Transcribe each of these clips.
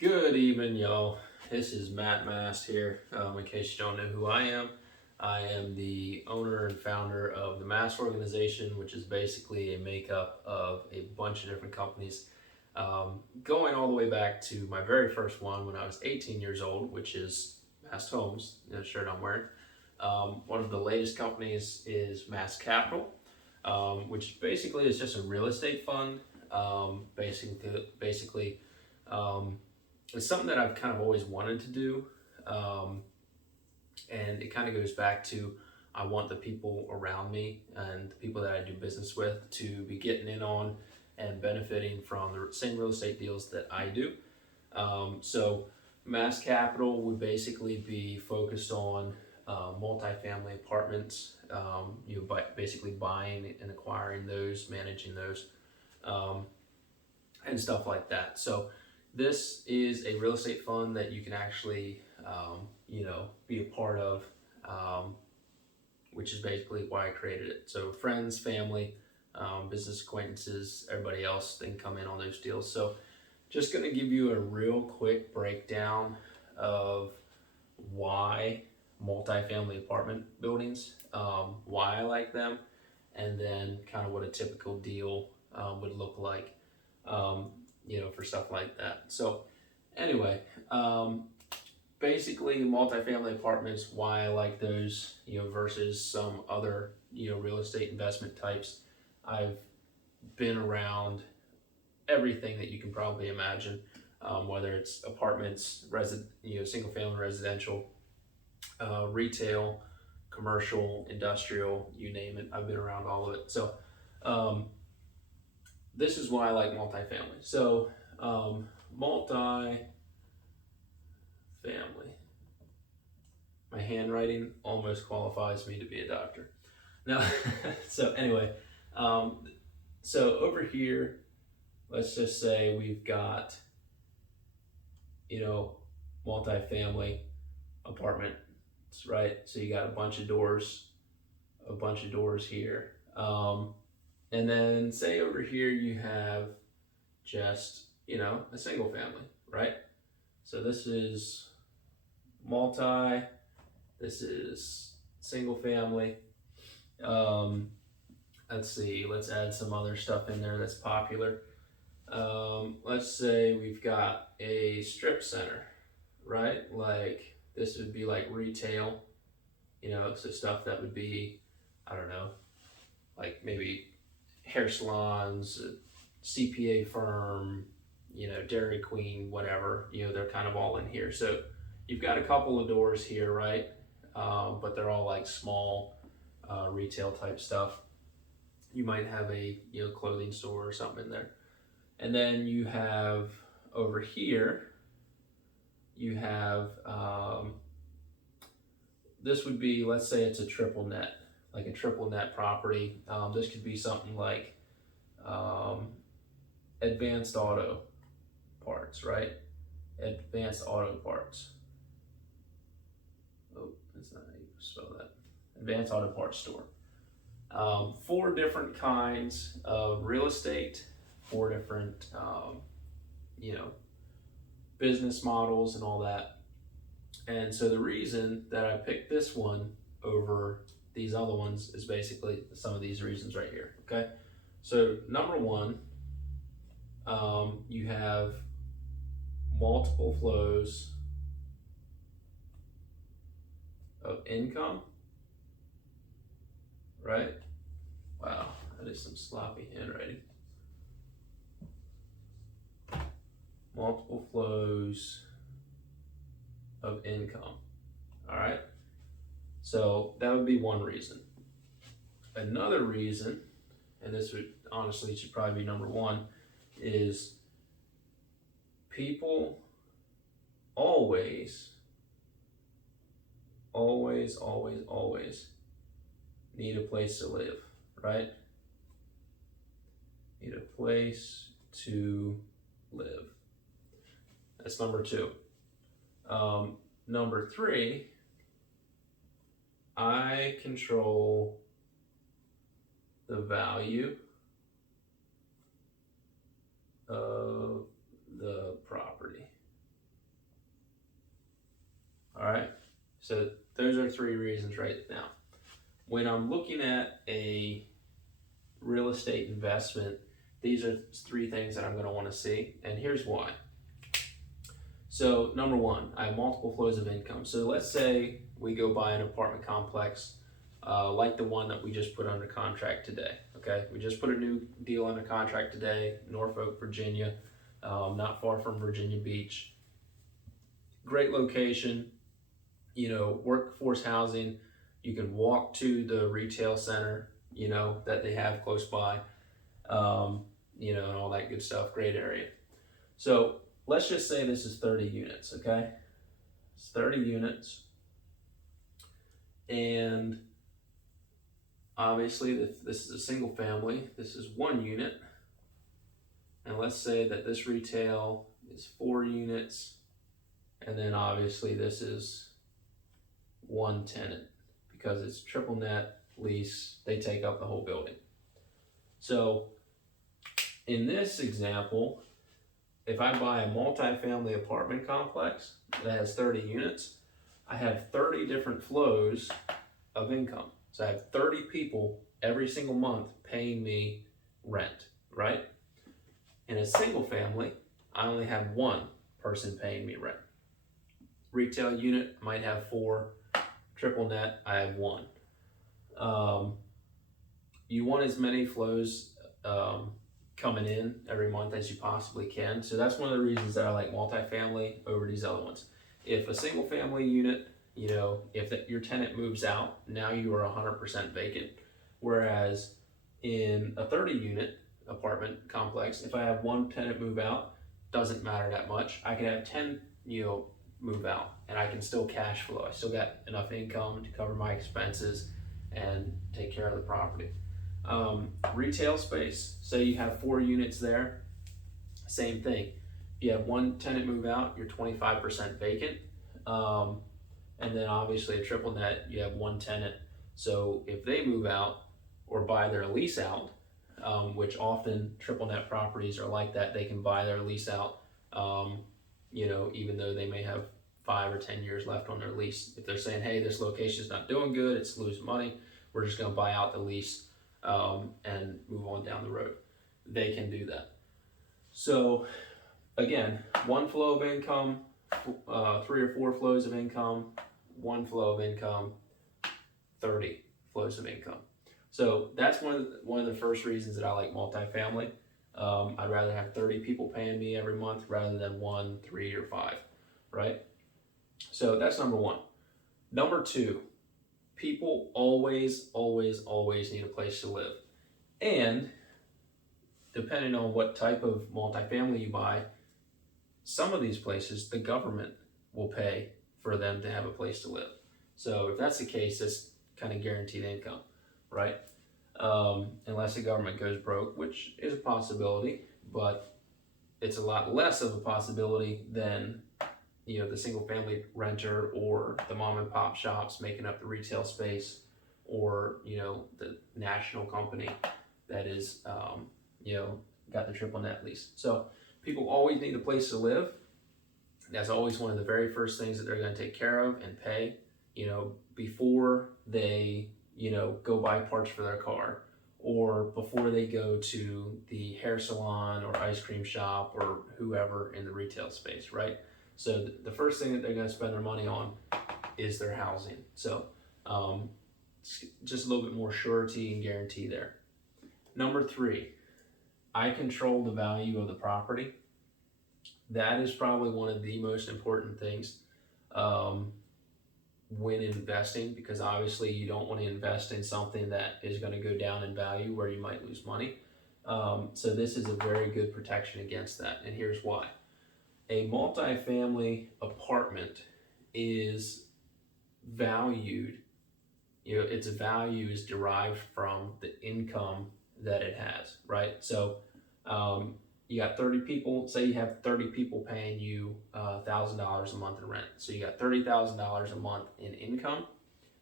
Good evening, y'all. This is Matt Mast here. In case you don't know who I am the owner and founder of the Mast organization, which is basically a makeup of a bunch of different companies, going all the way back to my very first one when I was 18 years old, which is Mast Homes, the shirt I'm wearing. One of the latest companies is Mast Capital, which basically is just a real estate fund. Basically. It's something that I've kind of always wanted to do. Um, and it kind of goes back to I want the people around me and the people that I do business with to be getting in on and benefiting from the same real estate deals that I do. So Mass Capital would basically be focused on multifamily apartments, basically buying and acquiring those, managing those, um, and stuff like that. So this is a real estate fund that you can actually, be a part of, um, which is basically why I created it. So friends, family, business acquaintances, everybody else, they can come in on those deals. So just going to give you a real quick breakdown of why multifamily apartment buildings, why I like them, and then kind of what a typical deal would look like, um, for stuff like that. So, anyway, basically, multifamily apartments, why I like those, versus some other, real estate investment types. I've been around everything that you can probably imagine, whether it's apartments, single family residential, retail, commercial, industrial, you name it. I've been around all of it. So, um, this is why I like multifamily. So, multifamily. My handwriting almost qualifies me to be a doctor. Now, so anyway, um, so over here, let's just say we've got, you know, multifamily apartments, right? So you got a bunch of doors here. And then say over here you have just, a single family, right? So this is multi, this is single family. Um, let's see, let's add some other stuff in there that's popular. Let's say we've got a strip center, right? Like this would be like retail, so stuff that would be, I don't know, like maybe hair salons, CPA firm, Dairy Queen, whatever, they're kind of all in here. So you've got a couple of doors here, right? But they're all like small retail type stuff. You might have a clothing store or something in there. And then you have over here, you have this would be, let's say it's a triple net, like a triple net property. This could be something like um, advanced auto parts, right? Advanced auto parts. Oh, that's not how you spell that. Advanced auto parts store. Four different kinds of real estate, four different, business models and all that. And so the reason that I picked this one over these other ones is basically some of these reasons right here. Okay. So number one, you have multiple flows of income, right? Wow, that is some sloppy handwriting. Multiple flows of income. All right. So that would be one reason. Another reason, and this would honestly should probably be number one, is people always, always, always, always need a place to live, right? Need a place to live. That's number two. Number three, I control the value of the property. All right. So those are three reasons right now. When I'm looking at a real estate investment, these are three things that I'm going to want to see, and here's why. So number one, I have multiple flows of income. So let's say we go buy an apartment complex like the one that we just put under contract today. Okay, we just put a new deal under contract today, Norfolk, Virginia, not far from Virginia Beach. Great location, workforce housing. You can walk to the retail center, that they have close by, and all that good stuff. Great area. So let's just say this is 30 units, okay? It's 30 units. And obviously, if this is a single family, this is 1 unit. And let's say that this retail is 4 units. And then obviously, this is 1 tenant because it's triple net lease. They take up the whole building. So in this example, if I buy a multifamily apartment complex that has 30 units, I have 30 different flows of income. So I have 30 people every single month paying me rent, right? In a single family, I only have 1 person paying me rent. Retail unit might have 4, triple net, I have 1. You want as many flows coming in every month as you possibly can. So that's one of the reasons that I like multifamily over these other ones. If a single family unit, if your tenant moves out, now you are 100% vacant. Whereas in a 30 unit apartment complex, if I have 1 tenant move out, doesn't matter that much. I can have 10, move out and I can still cash flow. I still got enough income to cover my expenses and take care of the property. Retail space, say you have 4 units there, same thing. If you have 1 tenant move out, you're 25% vacant. And then obviously a triple net, you have 1 tenant. So if they move out or buy their lease out, which often triple net properties are like that, they can buy their lease out, even though they may have 5 or 10 years left on their lease. If they're saying, hey, this location is not doing good, it's losing money, we're just going to buy out the lease and move on down the road. They can do that. So again, 1 flow of income, 3 or 4 flows of income, 1 flow of income, 30 flows of income. So that's one of the first reasons that I like multifamily. I'd rather have 30 people paying me every month rather than 1, 3, or 5, right? So that's number 1. Number 2, people always need a place to live. And depending on what type of multifamily you buy, some of these places, the government will pay for them to have a place to live. So if that's the case, it's kind of guaranteed income, right? Unless the government goes broke, which is a possibility, but it's a lot less of a possibility than the single family renter or the mom and pop shops making up the retail space, or the national company that is got the triple net lease. So people always need a place to live. That's always one of the very first things that they're going to take care of and pay, before they go buy parts for their car, or before they go to the hair salon or ice cream shop or whoever in the retail space, right? So the first thing that they're going to spend their money on is their housing. So just a little bit more surety and guarantee there. Number 3, I control the value of the property. That is probably one of the most important things when investing, because obviously you don't want to invest in something that is going to go down in value where you might lose money. So this is a very good protection against that, and here's why. A multifamily apartment is valued, its value is derived from the income that it has, right? So you got 30 people, say you have 30 people paying you $1,000 a month in rent. So you got $30,000 a month in income,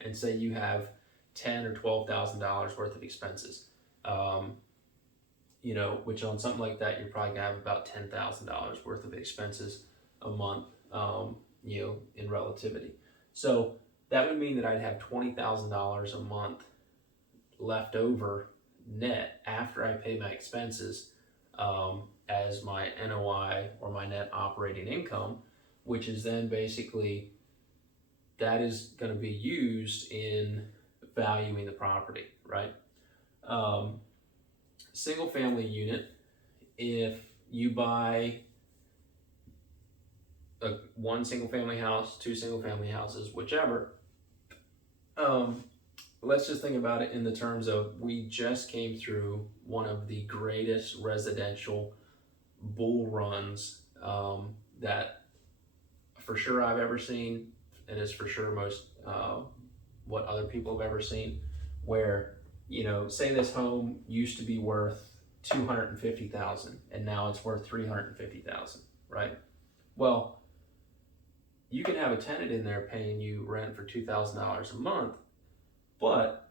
and say you have $10,000 or $12,000 worth of expenses. Which on something like that, you're probably gonna have about $10,000 worth of expenses a month, in relativity. So that would mean that I'd have $20,000 a month left over net after I pay my expenses, as my NOI or my net operating income, which is then basically that is going to be used in valuing the property, right? Um, Single family unit, if you buy one single family house, two single family houses, whichever, um, let's just think about it in the terms of we just came through one of the greatest residential bull runs, that for sure I've ever seen, and is for sure most what other people have ever seen. Where, say this home used to be worth 250,000 and now it's worth 350,000, right? Well, you can have a tenant in there paying you rent for $2,000 a month, but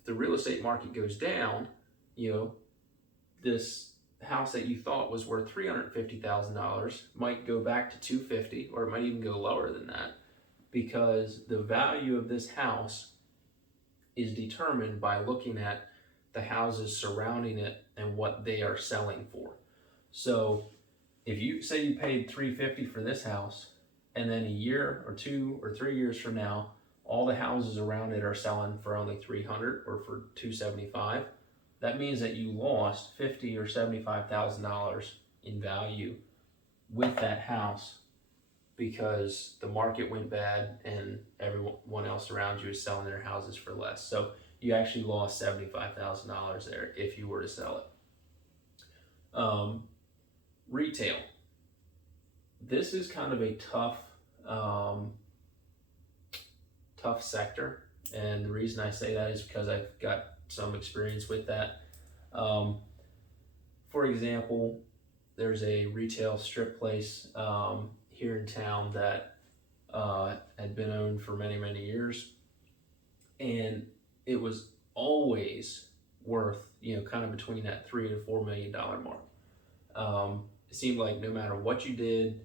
if the real estate market goes down, this house that you thought was worth $350,000 might go back to 250, or it might even go lower than that, because the value of this house is determined by looking at the houses surrounding it and what they are selling for. So if you say you paid 350 for this house, and then a year or 2 or 3 years from now, all the houses around it are selling for only 300 or for 275, that means that you lost $50 or $75,000 in value with that house, because the market went bad and everyone else around you is selling their houses for less. So you actually lost $75,000 there if you were to sell it. Retail. This is kind of a tough sector, and the reason I say that is because I've got some experience with that. For example, there's a retail strip place here in town that had been owned for many, many years, and it was always worth, kind of between that $3 to $4 million mark. It seemed like no matter what you did,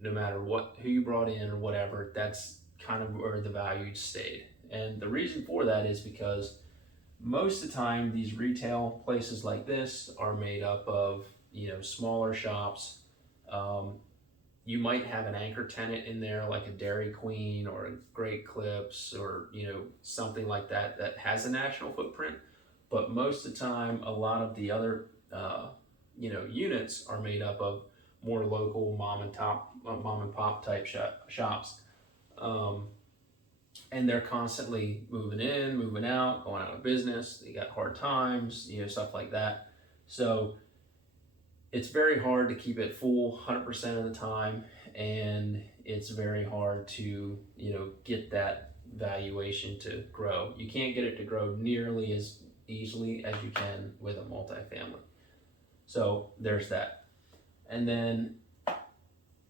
no matter who you brought in or whatever, that's kind of where the value stayed. And the reason for that is because most of the time these retail places like this are made up of smaller shops. You might have an anchor tenant in there like a Dairy Queen or a Great Clips, or something like that has a national footprint. But most of the time, a lot of the other units are made up of more local mom and pop type shops. And they're constantly moving in, moving out, going out of business. They got hard times, stuff like that. So it's very hard to keep it full 100% of the time, and it's very hard to get that valuation to grow. You can't get it to grow nearly as easily as you can with a multifamily. So there's that. And then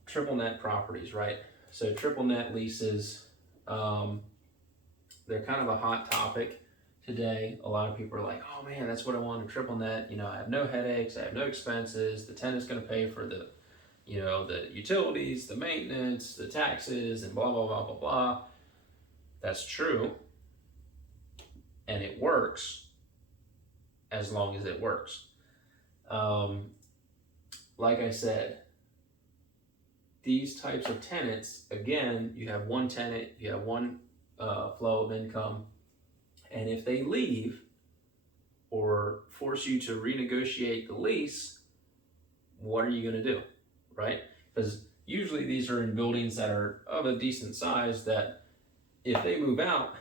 triple net properties, right? So triple net leases, they're kind of a hot topic today. A lot of people are like, oh man, that's what I want, a triple net. I have no headaches, I have no expenses. The tenant's going to pay for the utilities, the maintenance, the taxes, and blah, blah, blah, blah, blah. That's true. And it works as long as it works. Like I said, these types of tenants, again, you have one tenant, you have one flow of income, and if they leave or force you to renegotiate the lease, what are you going to do, right? Because usually these are in buildings that are of a decent size that if they move out,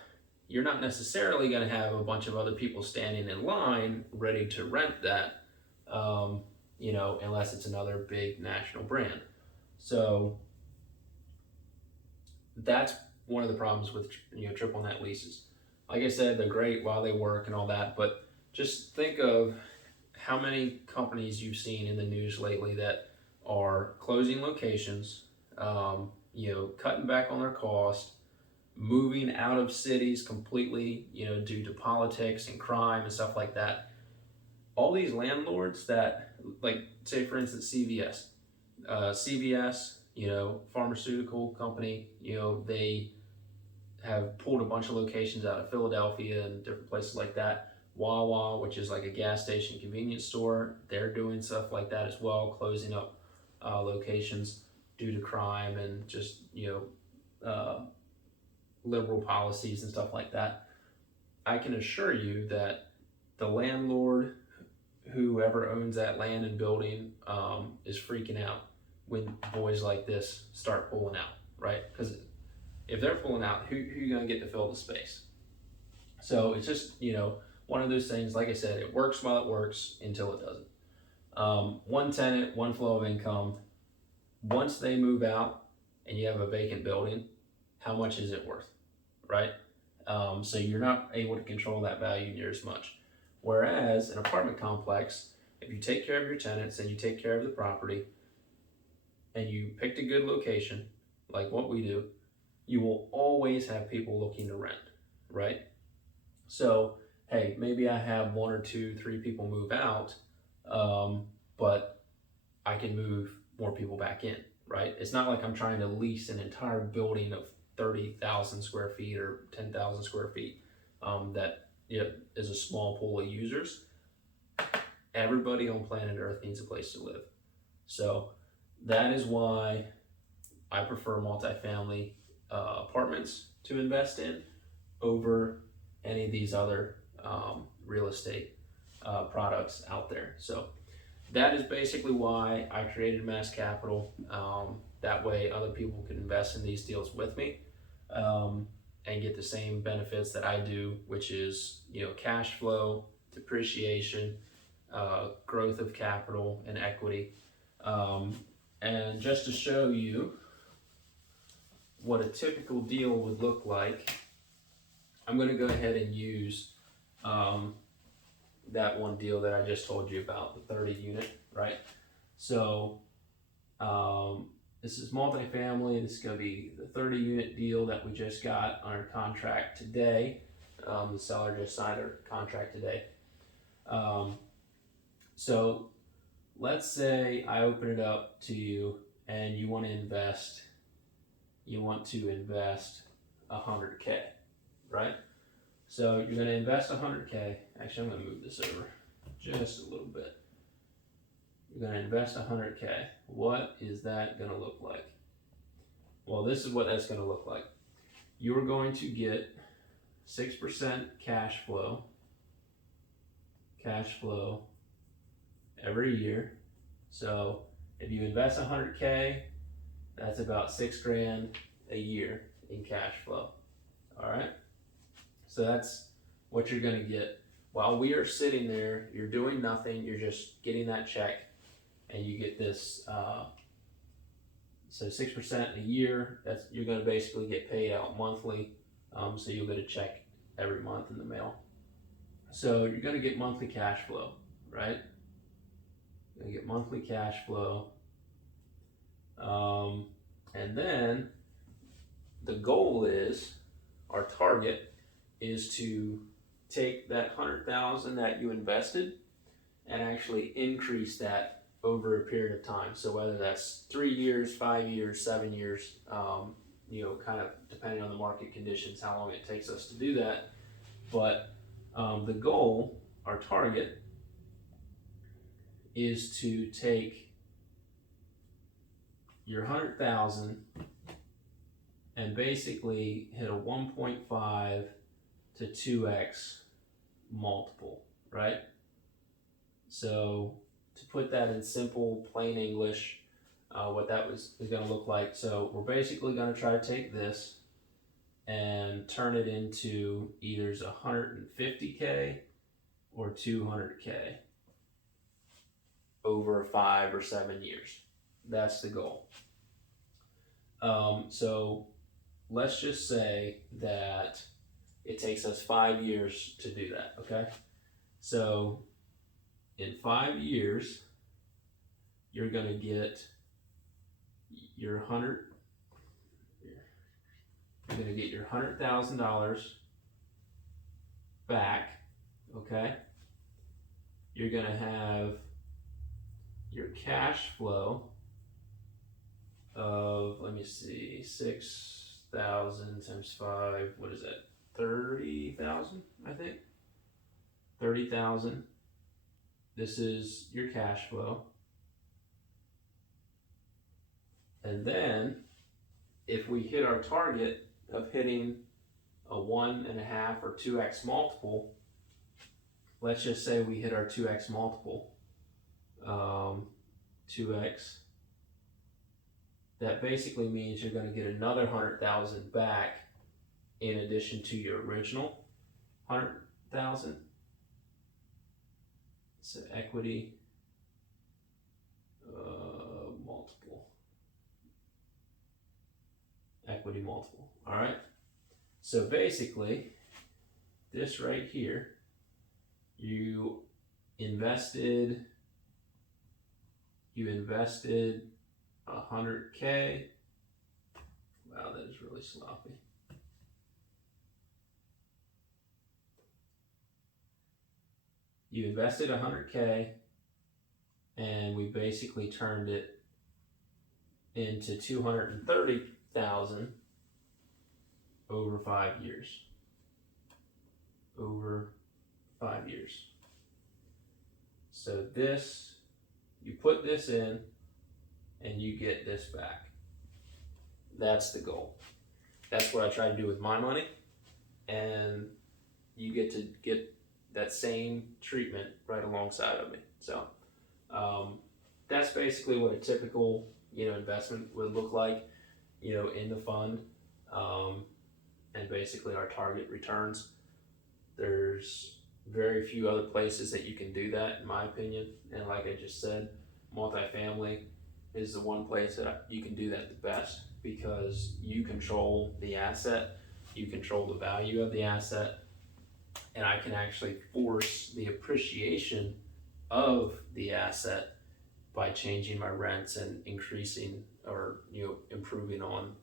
you're not necessarily going to have a bunch of other people standing in line ready to rent that, unless it's another big national brand. So that's one of the problems with triple net leases. Like I said, they're great while they work and all that, but just think of how many companies you've seen in the news lately that are closing locations, cutting back on their cost, moving out of cities completely, due to politics and crime and stuff like that. All these landlords that, like, say for instance, CVS, pharmaceutical company, they have pulled a bunch of locations out of Philadelphia and different places like that. Wawa, which is like a gas station convenience store, they're doing stuff like that as well, closing up locations due to crime and just liberal policies and stuff like that. I can assure you that the landlord, whoever owns that land and building, is freaking out when boys like this start pulling out, right? Because if they're pulling out, who you gonna get to fill the space? So it's just one of those things. Like I said, it works while it works until it doesn't. One tenant, one flow of income. Once they move out and you have a vacant building, how much is it worth, right? So you're not able to control that value near as much. Whereas an apartment complex, if you take care of your tenants and you take care of the property and you picked a good location, like what we do, you will always have people looking to rent, right? So, hey, maybe I have 1 or 2, 3 people move out, but I can move more people back in, right? It's not like I'm trying to lease an entire building of 30,000 square feet or 10,000 square feet that is a small pool of users. Everybody on planet Earth needs a place to live. So that is why I prefer multifamily apartments to invest in over any of these other real estate products out there. So that is basically why I created Mass Capital. That way other people can invest in these deals with me and get the same benefits that I do, which is cash flow, depreciation, growth of capital and equity. And just to show you what a typical deal would look like, I'm going to go ahead and use that one deal that I just told you about, the 30 unit, right? So this is multifamily. This is going to be the 30 unit deal that we just got under contract today. The seller just signed our contract today. So let's say I open it up to you and you want to invest $100K, right? So you're going to invest $100K. Actually, I'm going to move this over just a little bit. You're going to invest $100K. What is that going to look like? Well, this is what that's going to look like. You're going to get 6% cash flow every year. So if you invest $100K, that's about $6,000 a year in cash flow. All right. So that's what you're going to get while we are sitting there. You're doing nothing. You're just getting that check, and you get this. So 6% a year. You're going to basically get paid out monthly. So you'll get a check every month in the mail. So you're going to get monthly cash flow, right? You're going to get monthly cash flow. And then the goal is, our target is to take that 100,000 that you invested and actually increase that over a period of time. So whether that's 3 years, 5 years, 7 years, kind of depending on the market conditions, how long it takes us to do that. But the goal, our target, is to take your 100,000 and basically hit a 1.5 to 2x multiple, right? So to put that in simple, plain English, what that is going to look like. So we're basically going to try to take this and turn it into either 150K or 200K over 5 or 7 years. That's the goal. So let's just say that it takes us 5 years to do that, okay? So in 5 years, you're gonna get your $100,000 back, okay? You're gonna have your cash flow of, let me see, 6 6,000 times 5, what is that? 30,000, I think. 30,000. This is your cash flow. And then if we hit our target of hitting a 1.5 or 2x multiple, let's just say we hit our 2x multiple, 2x, that basically means you're going to get another 100,000 back in addition to your original 100,000. So equity multiple. Equity multiple. All right. So basically, this right here, you invested 100K. Wow, that is really sloppy. You invested 100K, and we basically turned it into 230,000 over 5 years. Over 5 years. So this, you put this in, and you get this back. That's the goal. That's what I try to do with my money, and you get to get that same treatment right alongside of me. So that's basically what a typical investment would look like in the fund, and basically our target returns. There's very few other places that you can do that, in my opinion, and like I just said, multifamily is the one place that you can do that the best, because you control the asset, you control the value of the asset, and I can actually force the appreciation of the asset by changing my rents and increasing or improving on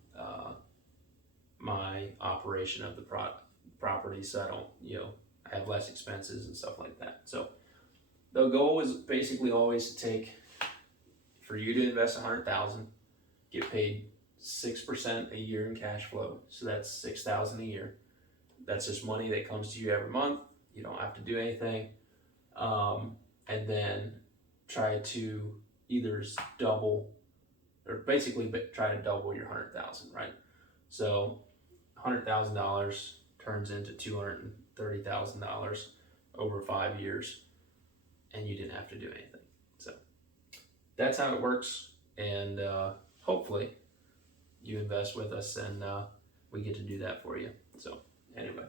my operation of the property, so I don't I have less expenses and stuff like that. So the goal is basically always to for you to invest 100,000, get paid 6% a year in cash flow, so that's 6,000 a year. That's just money that comes to you every month. You don't have to do anything. And then try to either double, or basically try to double your 100,000, right? So $100,000 turns into $230,000 over 5 years, and you didn't have to do anything. So that's how it works, and hopefully you invest with us, and we get to do that for you. So anyway.